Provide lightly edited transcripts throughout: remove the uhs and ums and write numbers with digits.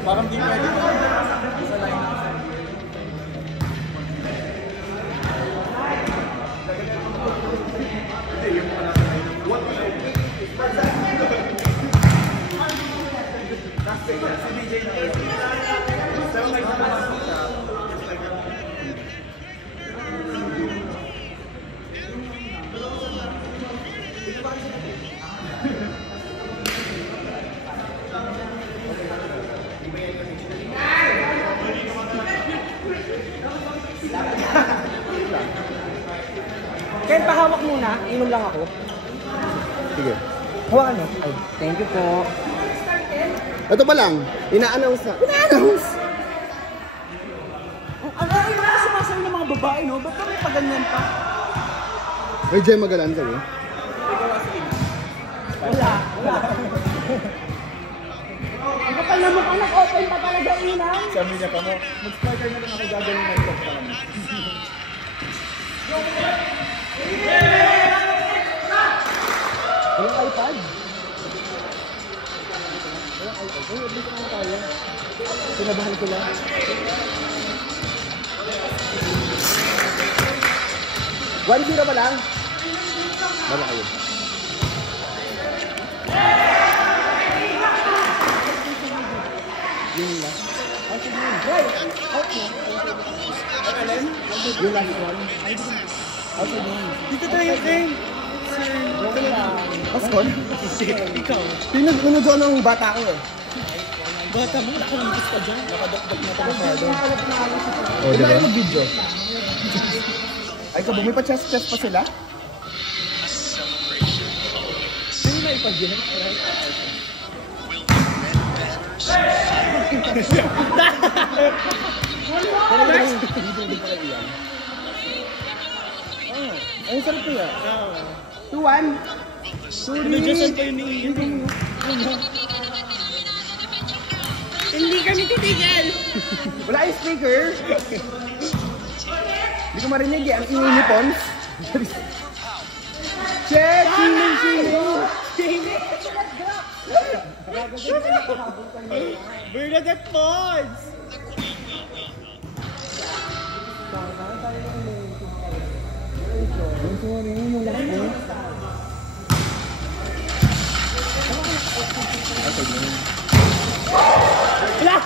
Parang di pwede na. Isa line lang. Ken, pahawak muna. Inom lang ako. Sige. Hawakan mo. Oh, thank you po. Ito pa lang. Ina-announce na. Ina-announce! Ang aking mga sumasayo ng mga babae, no? Ba't kami pa ganyan pa? May Jem Magalan sa'yo. Wala. Ang kapal na mukha nag-open pa talaga, Inang. Sabi niya pa mo, mag-spiker na lang ako gagaling ng top pa lang. Walang iPad? Walang iPad. Ay, hindi ko naman kaya. Sinabahan ko lang. One zero pa lang. Bala kayo. Yung last. Out of yun. Right! Out mo. Yung last one. Out of yun. Dito tayo, Ken. Okay lang. Pascon? Ikaw. Pinag-unod doon ng bata ko eh. Bata mo, nakalambis ka dyan. Nakadokdok na tayo. Oh, diba? Ito video. Ay, kabog, may pa-chest pa sila? Sino na iPad yun? Ay, sarap ko yan. 2-1. Sorry. Nadyasan pa yun ni Ian. Hindi kami titigil. Wala yung speaker. Hindi ko marinig eh. Ang ingay ni Pons. Check! Singing! Bernadette Pons! Wala!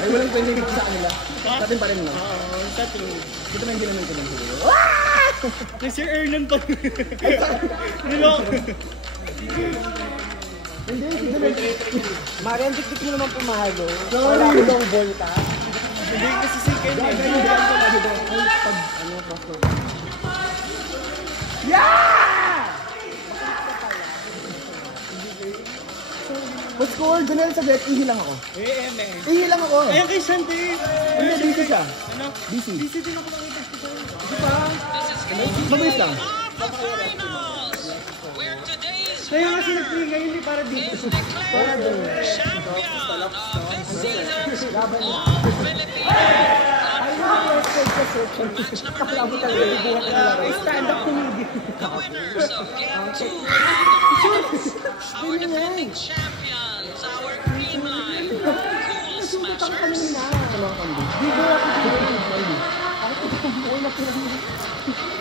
Ay, walang pwede sa kanila. Sa atin pa rin, no? Oo, sa true. Dito na hindi naman ko lang siguro. Kay Sir Ernan pa. Nilo. Hindi, hindi naman. Marian, dikdik mo naman pumahalo. Sorry. Wala ko daw volta. Hindi kasi si Ken eh. Yeah! Pa-score, ganun sa bet, ihi lang ako. Ihi lang ako. Ayan kay Shanti. Hindi, busy siya. Ano? Busy. Busy din ako nakita ko sa'yo. Di ba? Mabilis lang. Kaya nga siya nag-play ngayon, hindi para dito. Para doon. Laban na. Ay, na-record sa section. Akala mo talaga yung buhat na laro. Stand-up comedy. Our defending champions, our cream line, Cool Smashers. Di ba ako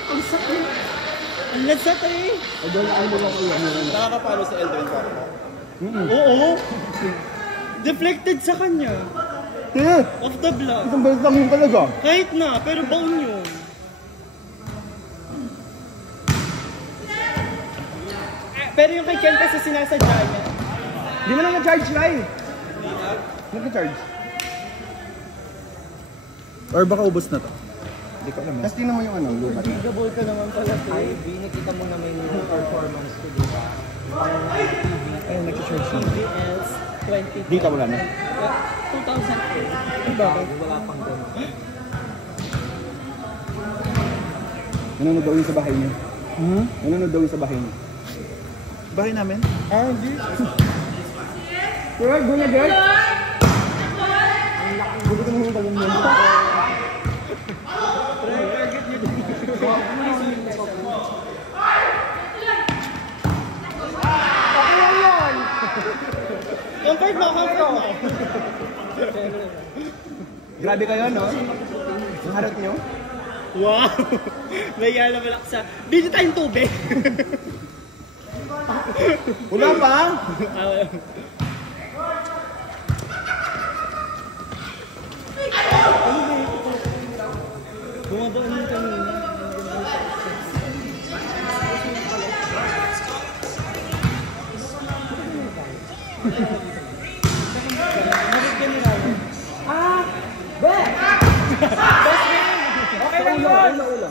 Ang sakit. Ang ladsat eh. ay, doon ang mula ko yan. Nakakapalo sa Eldrin pa. Oo. Deflected sa kanya. Eh, Off the block. isang beses lang yun talaga. Kahit na, pero baon yun. Pero yung kay Ken kasi sinasadya niya. Di mo na na-charge live. Nag-charge. Or baka ubos na to. Hindi ko alam. Tapos tingnan mo yung ano, lumat. Gabol ka naman pala sa Ivy. Nakita mo na may new performance ko, di ba? Ayun, nag-charge na. TBS 20. Dito wala na. 2008. Bakit? Wala pang ganun. Nanonood daw yun sa bahay niyo. Nanonood daw yun sa bahay niyo. Bahay namin? Ah, hindi. Gerard, doon na, Gerard. Buti ko naman yung bagong yun. Comfort mo. Grabe kayo, no? Ang harot nyo? Wow! May yala malak sa... Dito tayong tubig! Wala pa? Bumadaan yung kanina. Okay lang yun! Ulo.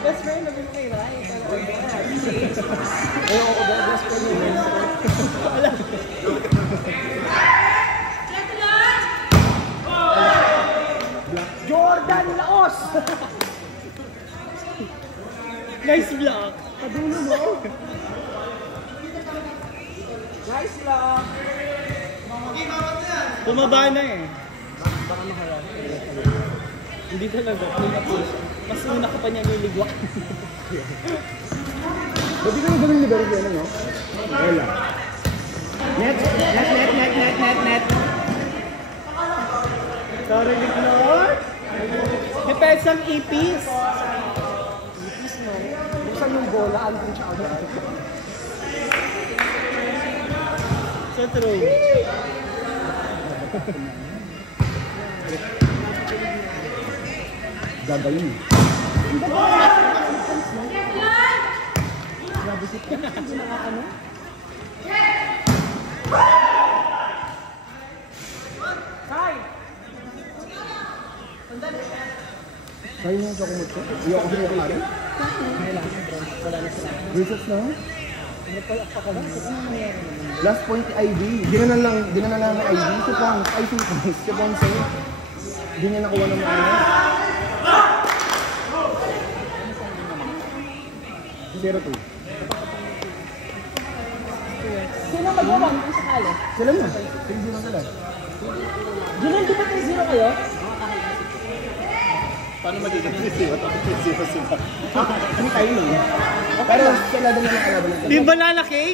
Best friend, nabili kayo na. Ayun ako ba? Best friend yun. Jordan Laos! Nice block. Padulo mo? Nice block. Bumaba na eh. Baka maharap. Hindi talaga. Mas una ka pa niya niligwak. Ba't di ka yung ganun libero yun, no? Wala. Net. Sorry, Nicolor. Depends ang ipis. Ipis, no? Buksan yung bola, alpin siya agad. So true. Gagaling. Kaya mo siya kumot ko? Iyo ako sila kumarin? Research na? Last point ID. Ginanan lang ng ID. Si Pons. Ay, si Pons. Hindi niya nakuha ng ano. 0-2. Sino mag-1 kung sakali? Sila na. Sila sila. Junel, di ba 3-0 kayo? Paano magiging 3-0? Tapos 3-0 sila. Hindi tayo nun. Pero sila doon na nakalaban natin. Di ba lalaki?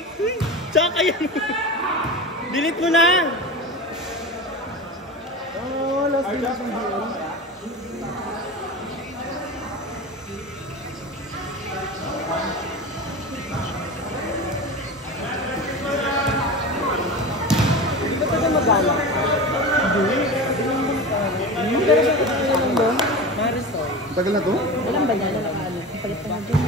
Tsaka kayo. Delete mo na. Oh, last game ng GL. Di ba tayo magala? Pero siya kasi yung doon. Marisol. Tagal na to? Alam ba niya na nakala? Palit pa na dyan.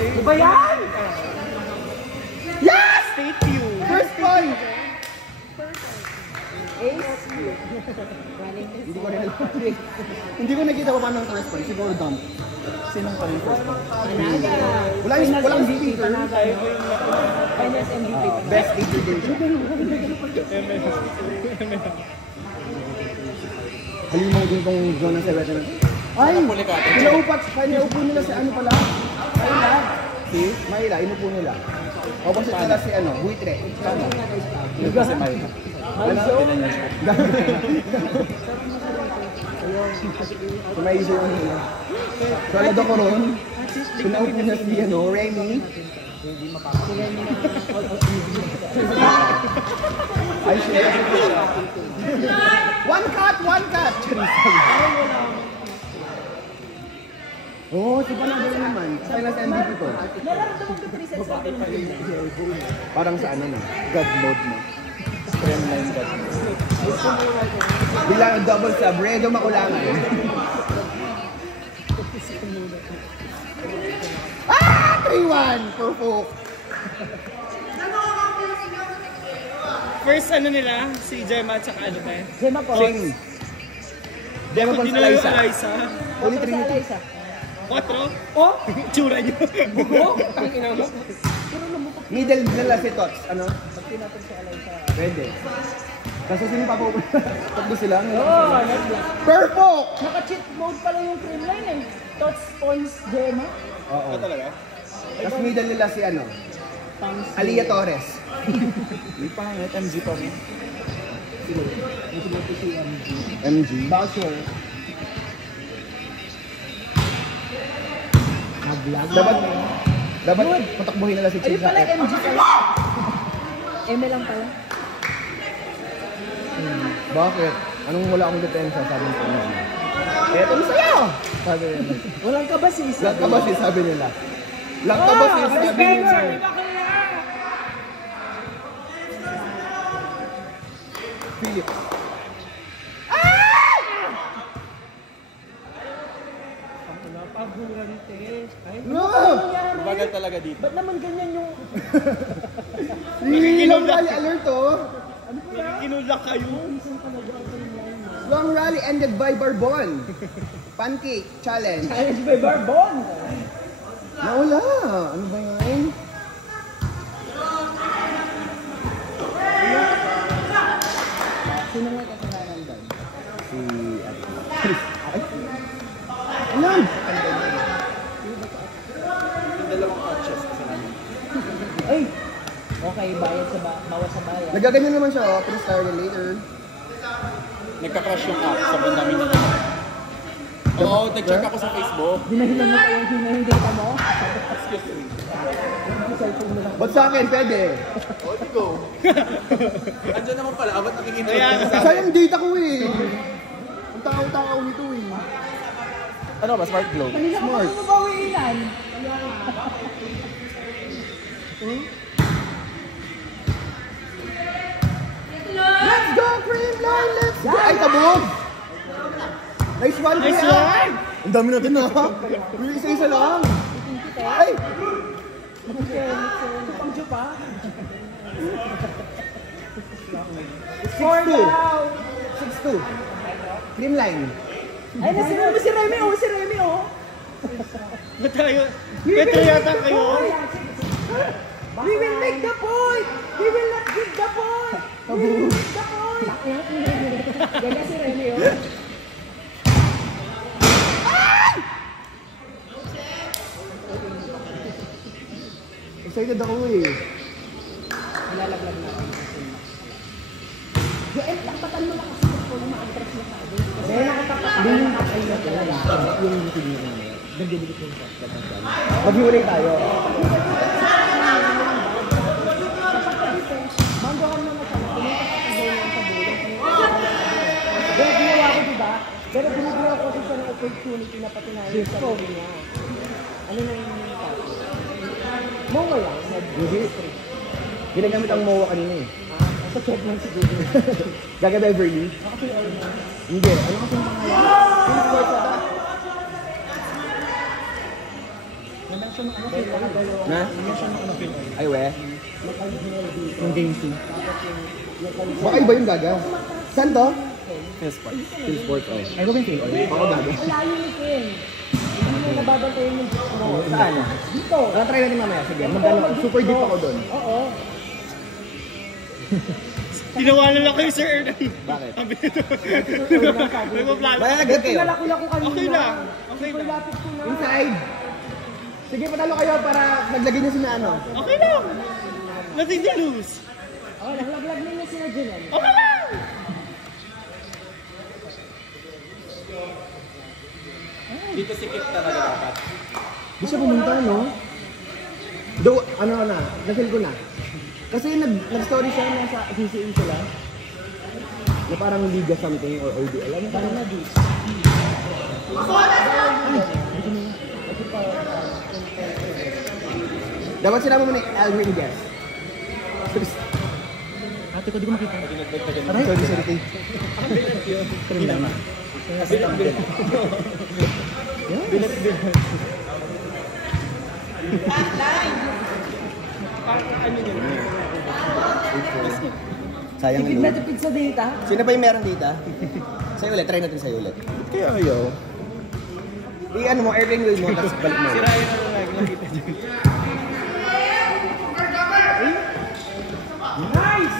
Di ba yan? Yes! Stay tuned. First point! Ace. Hindi ko nakita pa paano ang first point. Siguro dump. Sinong pa rin first point? Walang speaker. Finals MVP. Best aggregation. Halimang din tong zone ng 7 na. Ay! Pinaupo nila si ano pala? Mayla. Si Mayla, inupo nila. Opposite nila si ano, Buitre. Tama. Kasi Mayla. Ano? Kumaisyo yung nila. So, ano daw ko ron? Pinaupo na si ano, Remy. Ay, siya. One cut! Oo, si Panagay naman. Sa last MVP ko. Nararamdaman ko 3 sets lang kayo. Parang sa ano na, God mode mo. Streamline God mode. bilang double sub, Redo Makulangan. Ah! 3-1 for Folk. First ano nila, si Gemma at saka ano ba yun? Gemma po. Sing. Gemma po Hindi sa na yung Liza. Eliza. Holy Trinity. 4? Oh! Tsura niyo. Bugo? Ang ina mo. Middle nila si Tots. Ano? Pwede. Kasi sino pa po? Tatlo sila. Oh, Perfect! naka-cheat mode pala yung Creamline eh. Tots, Pons, Gemma. Oo. Talaga? Tapos middle nila si ano? Aliyah Torres. May pangit, MG pa rin. MG. Voucher. Dapat patakbuhin nila si Ayun Chase. pala, MG pala. M lang pala. Bakit? Anong wala akong depensa? Sabi ko na. Eto na sa'yo! Sabi nila. Walang kabasis. Lang ka ba sabi nila? Lang ka ba sabi nila? Philip. No! Bagal talaga dito. Ba't naman ganyan yung... Long rally alert oh! Kinulak kayo. Long rally ended by Barbon. Pancake challenge. Challenge by Barbon. Nawala. Ano ba yun? Sino nga kasalanan doon? Si Ate. Ay! Ayan! Dalawang catches kasi namin. Ay! Okay, bayad sa bawas sa bayad. Nagaganyan naman siya oh. Pero started later. Nagka-crash yung app sa namin. Oo, nag-check ako sa Facebook. Dinahilan mo kayong yung data mo? Excuse me. Ba't sa akin? Pwede. Oh, go. Andiyan naman pala. Ba't nakikita mo sa akin? Sayang data ko eh. Ang takaw-takaw nito eh. Ano ba? Smart Glow? Kanina ko pa mabawiinan. Let's go, Creamline! Let's go! Ay, tabog! Nice one, Nice one! Ang dami natin na. Yung isa-isa lang. Ay! Pangjo pa? 6-2. 6-2. Creamline. Ay, nasinunod si Remy, oh, si Remy, oh. Ba't tayo? Petro yata kayo. We will make the point! We will not give the point! We will make the point! Ganda si Remy, oh. Excited ako eh. Lalaglag na ako. Joel, lakpatan mo na kasi kung ano ma-address na sabi. Dahil nakatapak. Hindi yung kakay na talaga. Yung YouTube nyo na. Nagdidikit yung shot. Mag-iulay tayo. Manggawan mo na siya. Pumunta ka sa goal sa bulan. Kaya ginawa ko, diba? Pero binigyan ko siya ng opportunity na patinayan sa sarili niya. Ano na yung sabi? Mowa lang. Ginagamit ang MOA kanina eh. Sa check man siguro. Gaga Beverly? Hindi. Ano kasi yung pangalan? Na? Ay, we? Yung game 2. Baka iba yung gaga. Saan to? Yes, pa. Phil Sports, oh. Ay, ba ba yung game? Ako gaga. Malayo ni Ken. Hindi mo nababantayan yung gusto mo. Saan? Dito. Try natin mamaya. Sige, magano. Super deep ako doon. Oo. Tinawalan lang kayo, Sir Erdan. Bakit? May maplano. Malalagat kayo. Pinalako-lako kanina. Okay na. Okay Super na. lapit ko na. Inside. Sige, patalo kayo para naglagay niyo sila ano. Okay lang. Nothing to lose. Oh, naglaglag na niya sila Junel. Okay lang. Dito sikip talaga dapat. Di siya pumunta, no? Do, ano na, nasil ko na. Kasi nag-story siya na sa CCA sila. Na parang Liga something or OD. Alam mo? Parang na di. Dapat sinama mo na yung Alvin guest. Ate ko, di ko makita. Sorry, sorry. Trim lang. Sayang Tipid na tipid sa data. Sino ba yung meron dito? Sa'yo ulit, try natin sa'yo ulit. Kaya ayaw. I-ano mo, airplane wheel mo, tapos balik mo. Sirayan na lang lagi nakita dyan. Nice!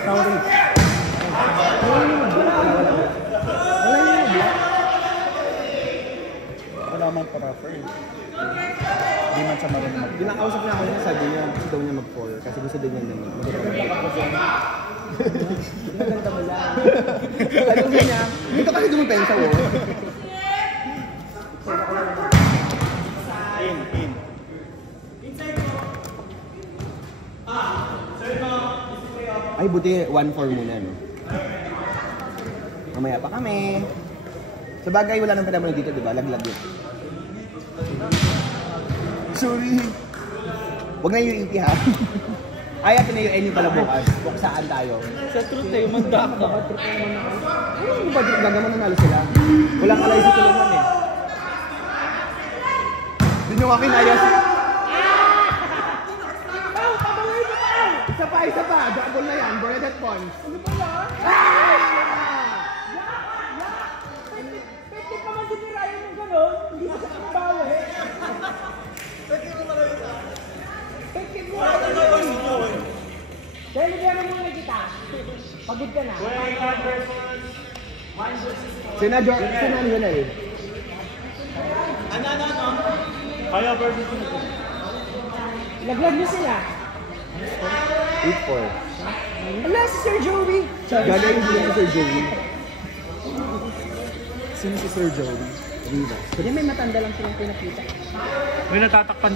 Sorry. Wala man para first. Hindi man sa marunong. Pinakausap na ako niya, sabi niya, gusto daw niya mag-4 kasi gusto din niya naman. Maganda mo lang. Sabi niya, dito kasi dumunta yun sa wall. Ay, buti 1-4 muna, no? Mamaya pa kami. Sa bagay, wala nang pinamunan dito, di ba? Laglag yun. Sorry. Huwag na yung iti, ha? Ay, ito na yung Enyo pala bukas. Buksaan tayo. Sa truth eh, manda ka. Ano yung ba gagaman nanalo sila? Walang alay sa tulungan eh. Hindi nyo nga kinaya si... Isa pa! Double na yan. Bernadette Pons. Ano pa yan? Pwede pa man sinirayan ng gano'n, hindi mo siya kumbawi. Pwede mo ayun. Dahil libero mo na kita. Pagod ka na. Sina ano yun eh? Kaya versus nito. Laglag niyo sila. 8-4. Ala, si Sir Joey. Gagawin din si Sir Joey. Sino si Sir Joey? Riva. Hindi, may matanda lang silang pinakita. May natatakpan